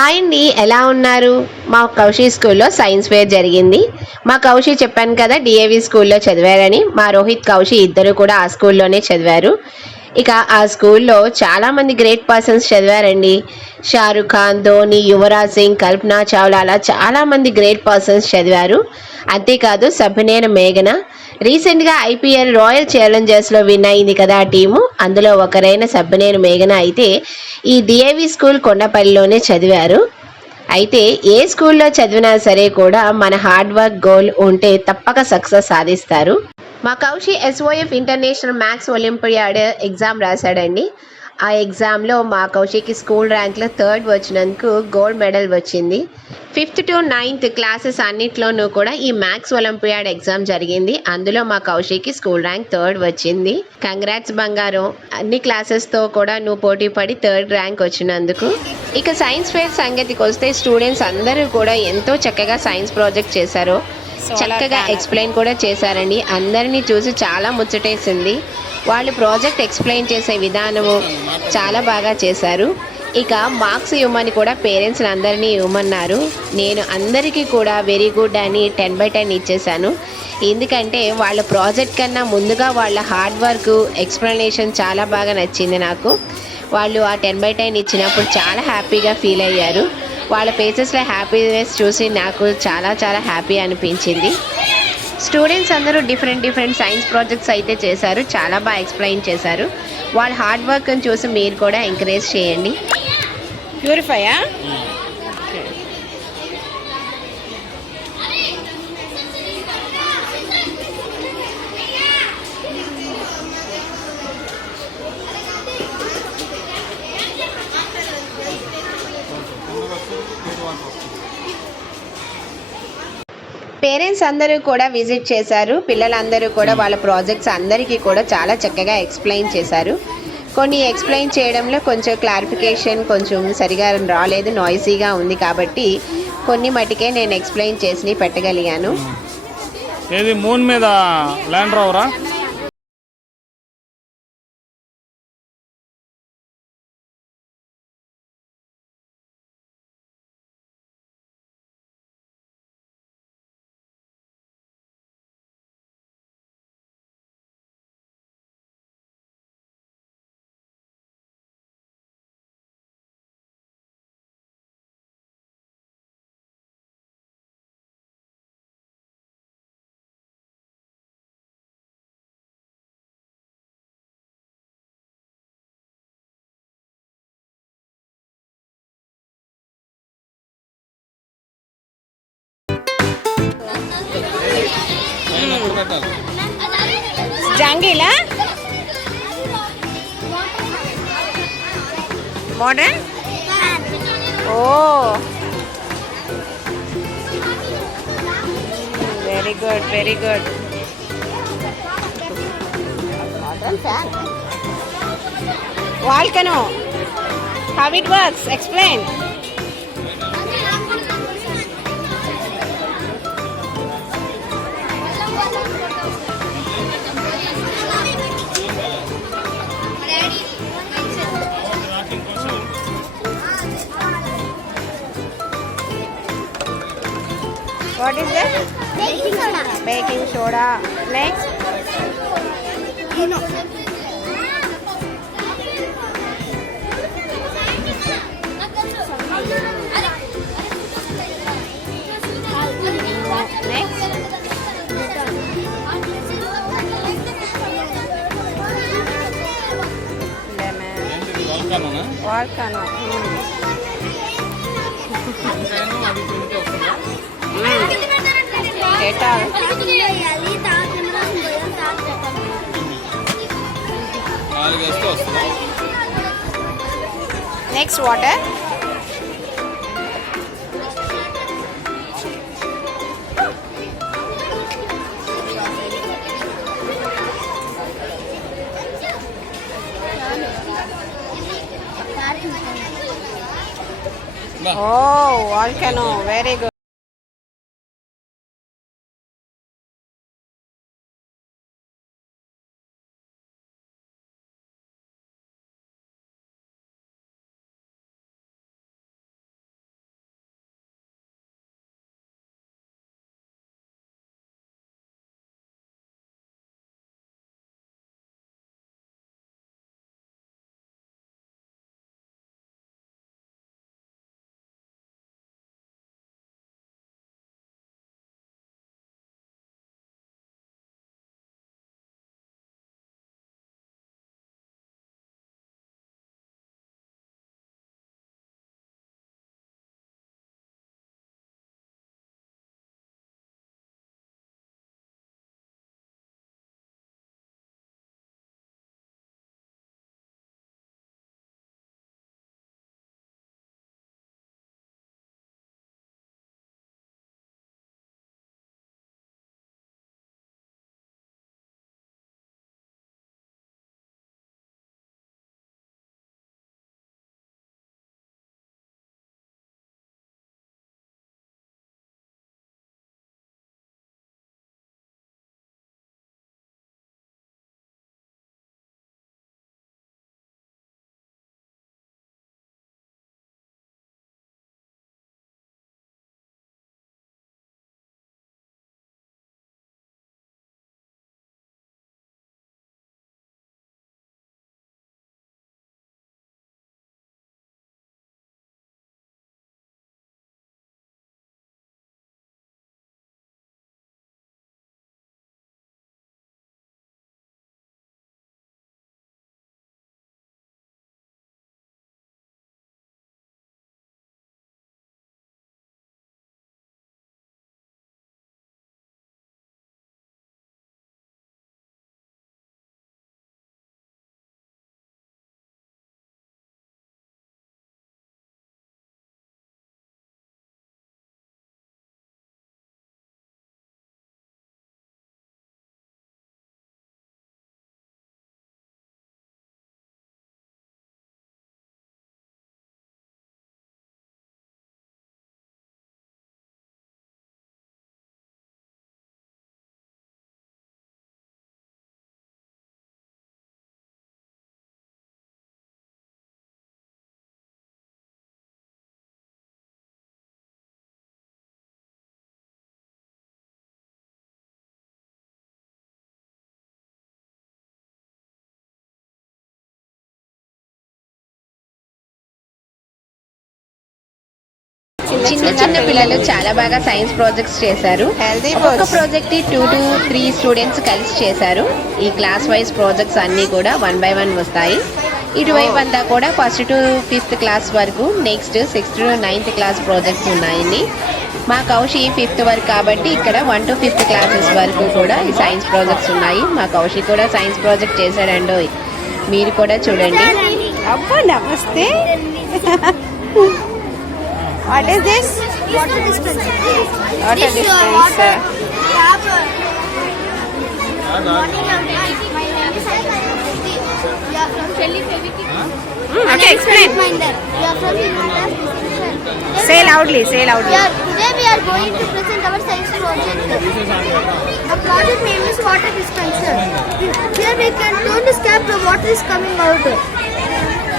హాయ్ అండి, ఎలా ఉన్నారు? మా కౌశి స్కూల్లో సైన్స్ ఫేర్ జరిగింది. మా కౌశి చెప్పాను కదా, డిఏవి స్కూల్లో చదివారని. మా రోహిత్, కౌశి ఇద్దరు కూడా ఆ స్కూల్లోనే చదివారు. ఇక ఆ స్కూల్లో చాలామంది గ్రేట్ పర్సన్స్ చదివారండి. షారుఖ్ ఖాన్, ధోని, యువరాజ్ సింగ్, కల్పనా చావ్లా, అలా చాలామంది గ్రేట్ పర్సన్స్ చదివారు. అంతేకాదు సబ్బినేని మేఘన రీసెంట్గా ఐపీఎల్ రాయల్ ఛాలెంజర్స్లో విన్ అయింది కదా ఆ టీము. అందులో ఒకరైన సబ్బినేని మేఘన అయితే ఈ డిఏవి స్కూల్ కొండపల్లిలోనే చదివారు. అయితే ఏ స్కూల్లో చదివినా సరే కూడా మన హార్డ్ వర్క్ గోల్ ఉంటే తప్పక సక్సెస్ సాధిస్తారు. మా Kaushi SOF international maths olympiad exam రాశాడండి. ఆ ఎగ్జామ్లో మా కౌశికి స్కూల్ ర్యాంక్లో థర్డ్ వచ్చినందుకు గోల్డ్ మెడల్ వచ్చింది. 5th to 9th క్లాసెస్ అన్నిట్లోనూ కూడా ఈ మ్యాథ్స్ ఒలింపియాడ్ ఎగ్జామ్ జరిగింది. అందులో మా కౌశికి స్కూల్ ర్యాంక్ థర్డ్ వచ్చింది. కంగ్రాట్స్ బంగారం, అన్ని క్లాసెస్తో కూడా నువ్వు పోటీ పడి థర్డ్ ర్యాంక్ వచ్చినందుకు. ఇక సైన్స్ ఫేర్ సంగతికి వస్తే స్టూడెంట్స్ అందరూ కూడా ఎంతో చక్కగా సైన్స్ ప్రాజెక్ట్ చేశారు. చక్కగా ఎక్స్ప్లెయిన్ కూడా చేశారండి. అందరినీ చూసి చాలా ముచ్చటేసింది. వాళ్ళు ప్రాజెక్ట్ ఎక్స్ప్లెయిన్ చేసే విధానము చాలా బాగా చేశారు. ఇక మార్క్స్ ఇవ్వమని కూడా పేరెంట్స్ని అందరినీ ఇవ్వమన్నారు. నేను అందరికీ కూడా వెరీ గుడ్ అని 10/10 ఇచ్చేసాను. ఎందుకంటే వాళ్ళ ప్రాజెక్ట్ కన్నా ముందుగా వాళ్ళ హార్డ్ వర్క్ ఎక్స్ప్లెనేషన్ చాలా బాగా నచ్చింది నాకు. వాళ్ళు ఆ 10/10 ఇచ్చినప్పుడు చాలా హ్యాపీగా ఫీల్ అయ్యారు. వాళ్ళ ఫేసెస్లో హ్యాపీనెస్ చూసి నాకు చాలా చాలా హ్యాపీ అనిపించింది. స్టూడెంట్స్ అందరూ డిఫరెంట్ సైన్స్ ప్రాజెక్ట్స్ అయితే చేశారు. చాలా బాగా ఎక్స్ప్లెయిన్ చేశారు. వాళ్ళ హార్డ్ వర్క్ని చూసి మీరు కూడా ఎంకరేజ్ చేయండి. ప్యూరిఫైయా? పేరెంట్స్ అందరూ కూడా విజిట్ చేశారు. పిల్లలందరూ కూడా వాళ్ళ ప్రాజెక్ట్స్ అందరికీ కూడా చాలా చక్కగా ఎక్స్ప్లెయిన్ చేశారు. కొన్ని ఎక్స్ప్లెయిన్ చేయడంలో కొంచెం క్లారిఫికేషన్ కొంచెం సరిగా రాలేదు, నాయిసీగా ఉంది. కాబట్టి కొన్ని మటుకే నేను ఎక్స్ప్లెయిన్ చేసి పెట్టగలిగాను. ఏది మూన్ మీద ల్యాండ్ రోవరా? జాంగీలా modern. Oh very good, very good. Volcano, how it works, explain. What is that? Baking soda. Baking soda. Next. Next. Lemon. Volcano. Ketal. Next, water. Oh, volcano, very good. చిన్న చిన్న పిల్లలు చాలా బాగా science projects చేశారు. Healthy ఒక్కొక్క foods. Project 2 to 3 స్టూడెంట్స్ కలిసి చేశారు. ఈ క్లాస్ వైజ్ ప్రాజెక్ట్స్ అన్నీ కూడా 1 by 1 వస్తాయి. ఇటువైపు అంతా కూడా 1st to 5th క్లాస్ వరకు, next 6th to 9th class projects ఉన్నాయండి. మా కౌశి 5th వరకు కాబట్టి ఇక్కడ 1 to 5th క్లాసెస్ వరకు కూడా ఈ సైన్స్ ప్రాజెక్ట్స్ ఉన్నాయి. మా కౌశి కూడా సైన్స్ ప్రాజెక్ట్ చేశాడండో, మీరు కూడా చూడండి. అబ్బా నమస్తే. What is this? Water dispenser. Water This dispenser. water tap. Morning and night. My name is Aisha. We are from Shelly Feviki. Okay, explain. We are from Himalaya. Say loudly, say loudly. Today we are going to present our science project. The project name is water dispenser. Here we can turn this cap, the water is coming out.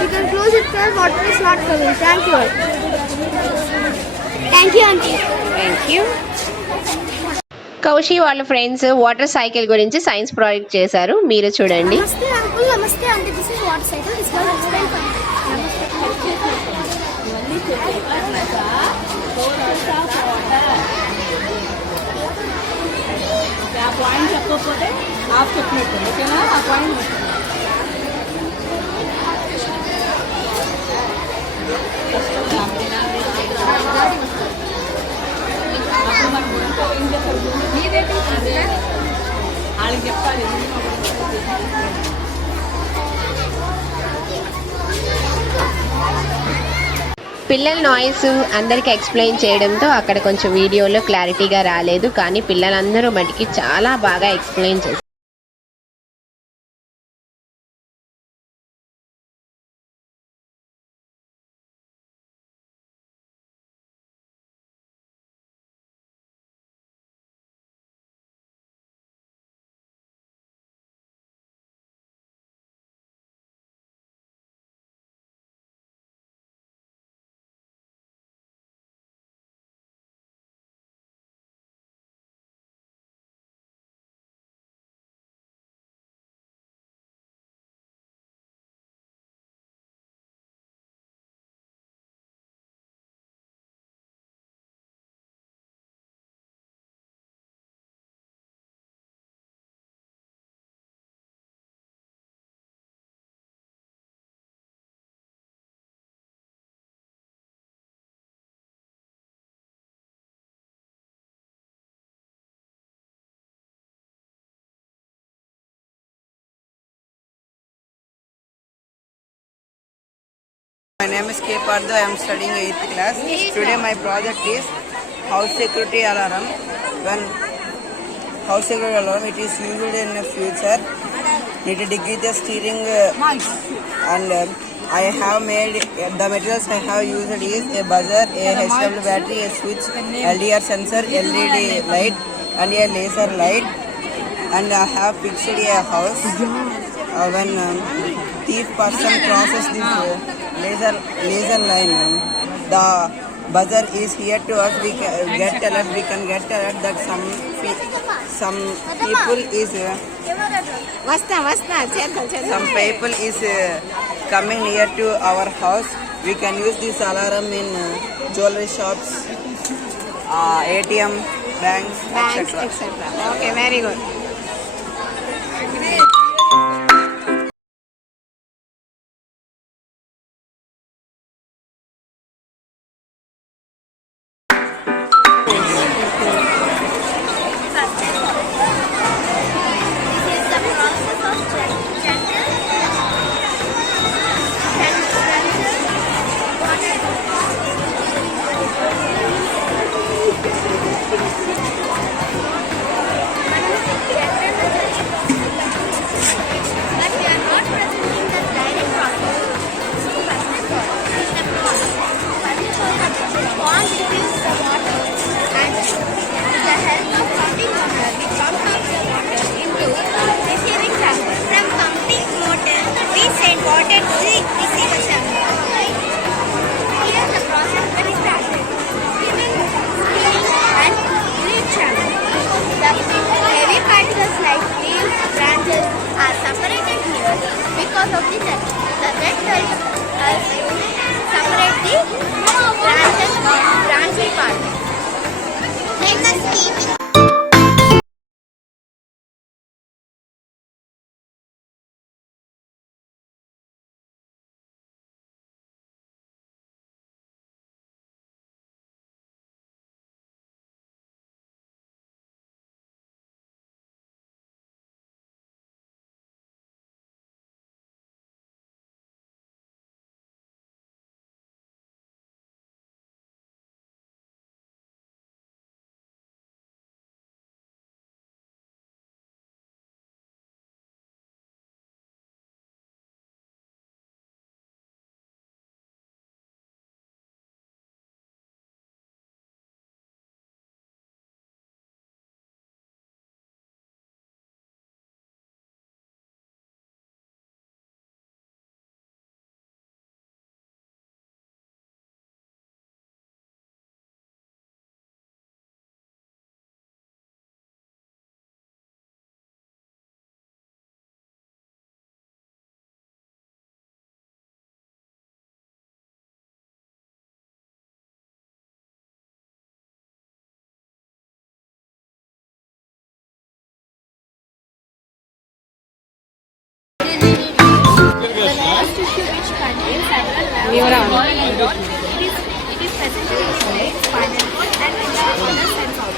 We can close it here, water is not coming. Thank you all. Thank you, auntie. Thank you. Kaushi వాళ్ళ friends water cycle గురించి science project చేశారు. మీరు చూడండి. Namaste uncle, namaste auntie. This is water cycle. This one explain for me. Point చెప్పకపోతే ఆఫ్ చెప్పినట్టు ఓకేనా ఆ పాయింట్ వాళ్ళకి చెప్పాలి. పిల్లల నాయిస్ అందరికి ఎక్స్ప్లెయిన్ చేయడంతో అక్కడ కొంచెం వీడియోలో క్లారిటీగా రాలేదు, కానీ పిల్లలందరూ మటుకి చాలా బాగా ఎక్స్ప్లెయిన్ చేశారు. My name is K. Pardo. I am studying 8th class. Today my project is house security alarm. When house security alarm, it is used in the future. Need to decrease the steering and I have made the materials I have used is a buzzer, a HW battery, a switch, LDR sensor, LED light and a laser light. And I have fixed a house. When thief person crosses this laser line, the buzzer is here to us. We can get alert that some people is some people is coming near to our house. We can use this alarm in jewelry shops, ATM, banks, etc. Okay, very good.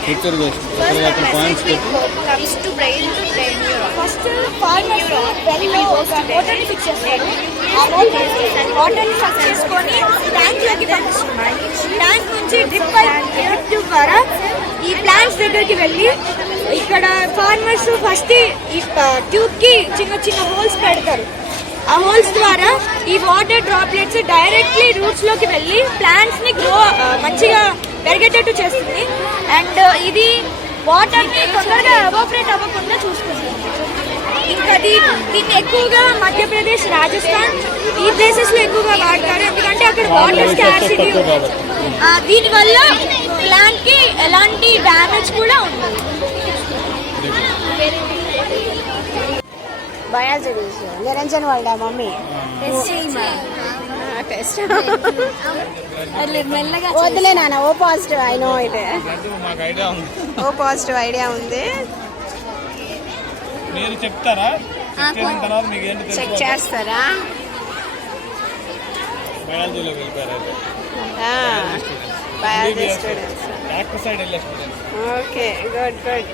Teacher అక్కడ పాయింట్స్ పెట్టి comes to brain to brain neuron. First, farmers well water ని ఫిక్స్ చేస్తారు. ఆ వాటర్ ని ఫిక్స్ చేసుకొని ట్యాంక్ లోకి పంపిస్తున్నారు. ట్యాంక్ నుంచి డ్రిప్ ట్యూబ్ ద్వారా ఈ ప్లాంట్స్ దగ్గరికి వెళ్ళి ఇక్కడ ఫార్మర్స్ ఫస్ట్ ఈ ట్యూబ్ కి చిన్న చిన్న హోల్స్ పెడతారు. ఆ హోల్స్ ద్వారా ఈ వాటర్ డ్రాప్లెట్స్ డైరెక్ట్లీ రూట్స్ లోకి వెళ్ళి ప్లాంట్స్ ని గ్రో మంచిగా పెరిగేటట్టు చేస్తుంది. అండ్ ఇది వాటర్ ని తొందరగా ఎవాపరేట్ అవ్వకుండా చూసుకుంటుంది. ఇంకా దీన్ని ఎక్కువగా మధ్యప్రదేశ్, రాజస్థాన్ ఈ ప్లేసెస్ లో ఎక్కువగా వాడతారు, ఎందుకంటే అక్కడ వాటర్ స్కార్సిటీ. దీనివల్ల ప్లాంట్ కి ఎలాంటి డ్యామేజ్ కూడా ఉండదు. బయాలజీ నిరంజన్ వాళ్ళ మమ్మీ టెస్ట్ మెల్లగా వద్దులే నాన్న. O positive, I know it. మాకు ఐడియా ఉంది. ఓ పాజిటివ్ ఐడియా ఉంది. మీరు చెప్తారా? చేసిన తర్వాత మీకు ఏంటి చెక్ చేస్తారా? బయాలజీలోకి వెళ్ళిపోయారు. Biology students. డాక్టర్ సైడ్ వెళ్ళే students. Okay, good good.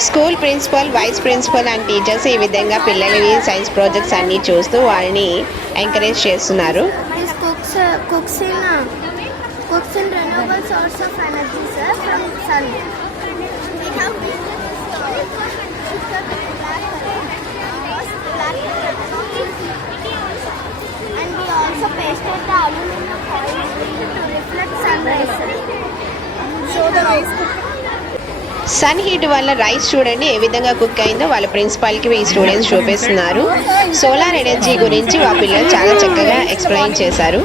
School principal, vice principal and teachers ఈ విధంగా పిల్లలవి సైన్స్ ప్రాజెక్ట్స్ అన్నీ చూస్తూ వారిని ఎంకరేజ్ చేస్తున్నారు. This cooks in renewable source of energy, sir, from sun. We have and we also pasted the aluminum foil to reflect sunrise, sir. Show the rice cooker. Sun heat వల్ల rice చూడండి ఏ విధంగా కుక్ అయిందో వాళ్ళ ప్రిన్సిపాల్కి ఈ స్టూడెంట్స్ చూపిస్తున్నారు. సోలార్ ఎనర్జీ గురించి ఆ పిల్లలు చాలా చక్కగా ఎక్స్ప్లెయిన్ చేశారు.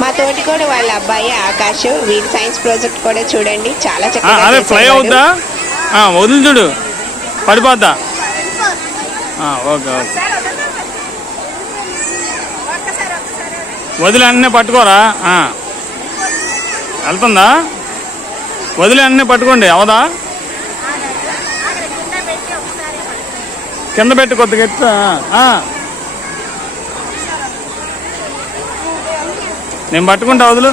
మా తోటికోడు వాళ్ళ అబ్బాయి ఆకాష్ వీడి సైన్స్ ప్రాజెక్ట్ కూడా చూడండి చాలా చక్కగా ఫ్లై అవుద్దా వదిలి చూడు పడిపోద్దా. ఓకే ఓకే వదిలి అన్నీ పట్టుకోరా. వెళ్తుందా? వదిలి అన్నీ పట్టుకోండి. అవదా? కింద పెట్టి కొద్దిగా ఎత్తు. నేను పట్టుకుంటా వదులు.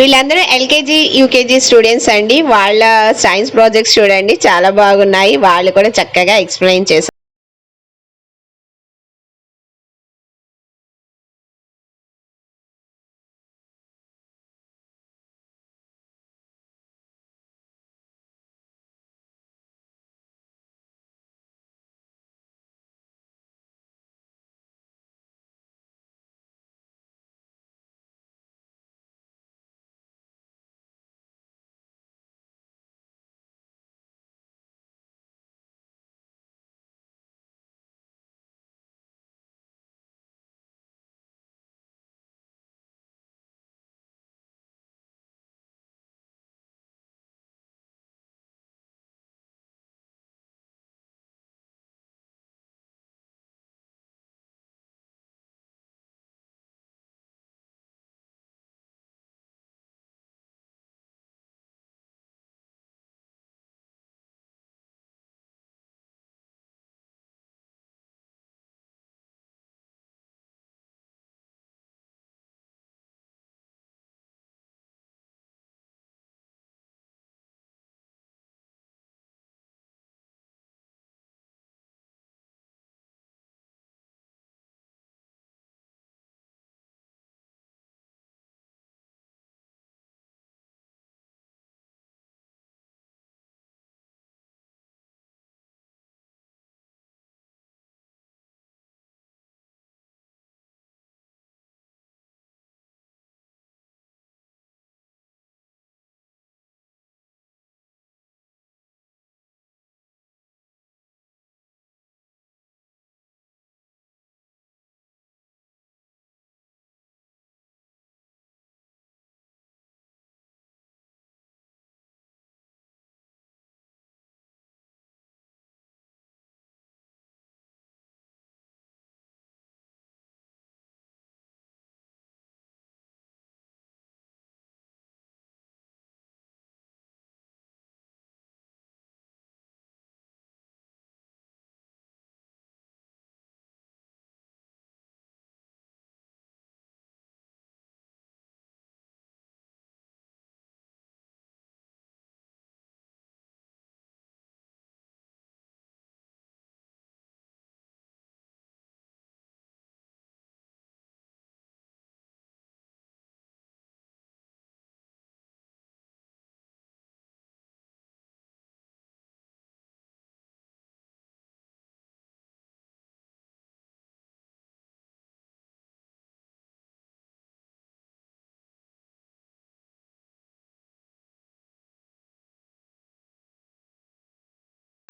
వీళ్ళందరూ ఎల్కేజీ యూకేజీ స్టూడెంట్స్ అండి. వాళ్ళ సైన్స్ ప్రాజెక్ట్స్ చూడండి చాలా బాగున్నాయి. వాళ్ళు కూడా చక్కగా ఎక్స్ప్లెయిన్ చేశారు.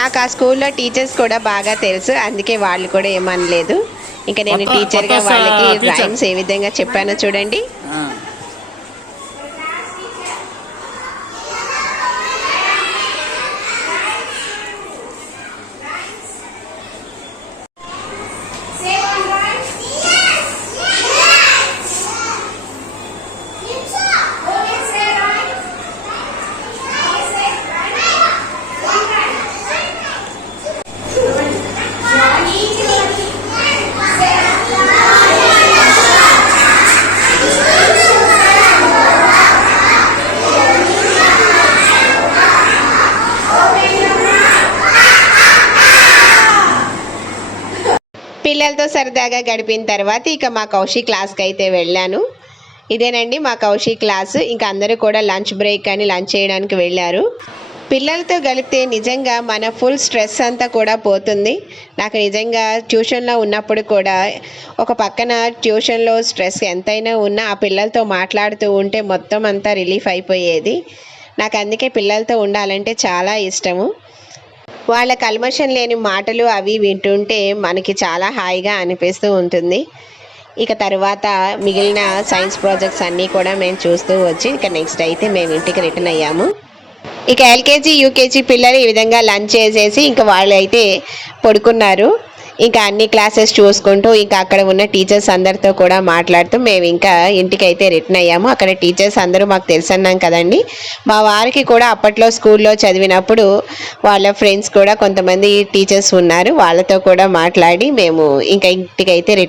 నాకు ఆ స్కూల్లో టీచర్స్ కూడా బాగా తెలుసు, అందుకే వాళ్ళు కూడా ఏమనలేదు. ఇంకా నేను కొత్త- టీచర్గా కొత్త వాళ్ళకి టీచర్. రైమ్స్ ఏ విధంగా చెప్పానో చూడండి. పిల్లలతో సరదాగా గడిపిన తర్వాత ఇక మా కౌశిక్ క్లాస్కి అయితే వెళ్ళాను. ఇదేనండి మా కౌశిక్ క్లాస్. ఇంకా అందరూ కూడా లంచ్ బ్రేక్ అని లంచ్ చేయడానికి వెళ్ళారు. పిల్లలతో గడిపితే నిజంగా మన ఫుల్ స్ట్రెస్ అంతా కూడా పోతుంది. నాకు నిజంగా ట్యూషన్లో ఉన్నప్పుడు కూడా ఒక పక్కన ట్యూషన్లో స్ట్రెస్ ఎంతైనా ఉన్నా ఆ పిల్లలతో మాట్లాడుతూ ఉంటే మొత్తం అంతా రిలీఫ్ అయిపోయేది. నాకు అందుకే పిల్లలతో ఉండాలంటే చాలా ఇష్టము. వాళ్ళ కల్మషం లేని మాటలు అవి వింటుంటే మనకి చాలా హాయిగా అనిపిస్తూ ఉంటుంది. ఇక తర్వాత మిగిలిన సైన్స్ ప్రాజెక్ట్స్ అన్నీ కూడా మేము చూస్తూ వచ్చి ఇక నెక్స్ట్ అయితే మేము ఇంటికి రిటర్న్ అయ్యాము. ఇక ఎల్కేజీ యూకేజీ పిల్లలు ఈ విధంగా లంచ్ చేసేసి ఇంకా వాళ్ళు అయితే పడుకున్నారు. ఇంకా అన్ని క్లాసెస్ చూసుకుంటూ ఇంకా అక్కడ ఉన్న టీచర్స్ అందరితో కూడా మాట్లాడుతూ మేము ఇంకా ఇంటికి అయితే రిటర్న్ అయ్యాము. అక్కడ టీచర్స్ అందరూ మాకు తెలుసన్నాం కదండి. మా వారికి కూడా అప్పట్లో స్కూల్లో చదివినప్పుడు వాళ్ళ ఫ్రెండ్స్ కూడా కొంతమంది టీచర్స్ ఉన్నారు. వాళ్ళతో కూడా మాట్లాడి మేము ఇంకా ఇంటికి అయితే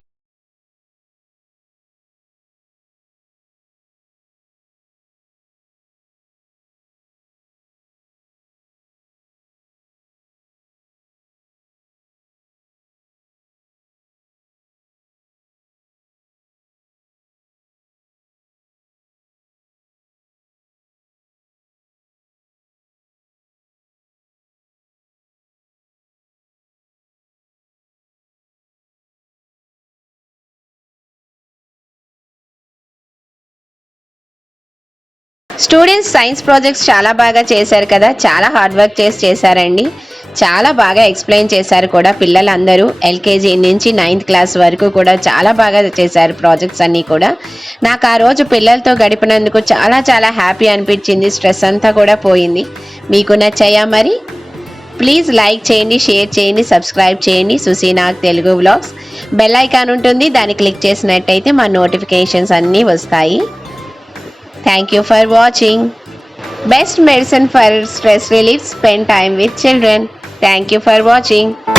స్టూడెంట్స్ సైన్స్ ప్రాజెక్ట్స్ చాలా బాగా చేశారు కదా, చాలా హార్డ్ వర్క్ చేశారండి. చాలా బాగా ఎక్స్ప్లెయిన్ చేశారు కూడా పిల్లలందరూ. ఎల్కేజీ నుంచి 9th క్లాస్ వరకు కూడా చాలా బాగా చేశారు ప్రాజెక్ట్స్ అన్నీ కూడా. నాకు ఆ రోజు పిల్లలతో గడిపినందుకు చాలా చాలా హ్యాపీ అనిపించింది. స్ట్రెస్ అంతా కూడా పోయింది. మీకు నచ్చాయా మరి? ప్లీజ్ లైక్ చేయండి, షేర్ చేయండి, సబ్స్క్రైబ్ చేయండి. సుసీనాగ్ తెలుగు వ్లాగ్స్. బెల్ ఐకాన్ ఉంటుంది, దాన్ని క్లిక్ చేసినట్టయితే మా నోటిఫికేషన్స్ అన్నీ వస్తాయి. Thank you for watching. Best medicine for stress relief, spend time with children. Thank you for watching.